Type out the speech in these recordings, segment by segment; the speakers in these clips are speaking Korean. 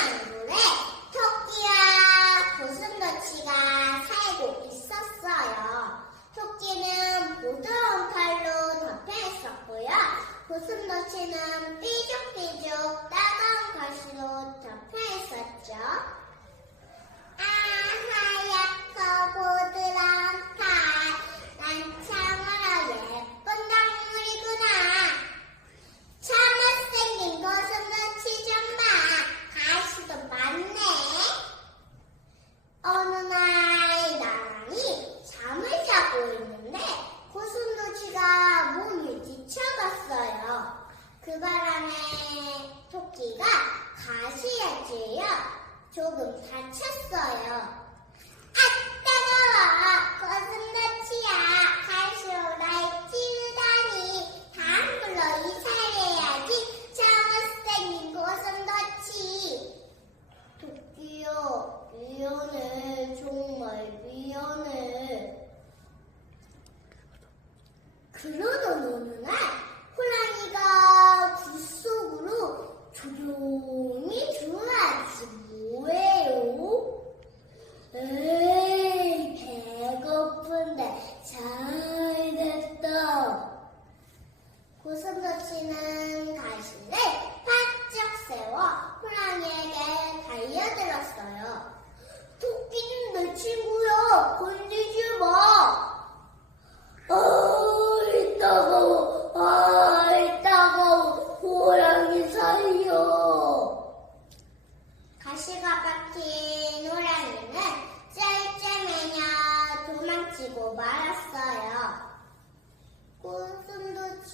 안굴에 토끼와 고슴도치가 살고 있었어요. 토끼는 무더운 칼로 덮여 있었고요. 고슴도치는 삐죽삐죽 가시야지요. 조금 다쳤어요.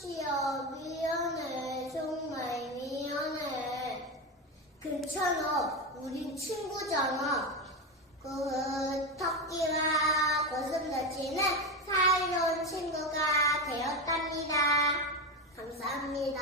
시어 미안해 정말 미안해 괜찮아 우린 친구잖아 그 토끼와 고슴도치는 사이로운 친구가 되었답니다. 감사합니다.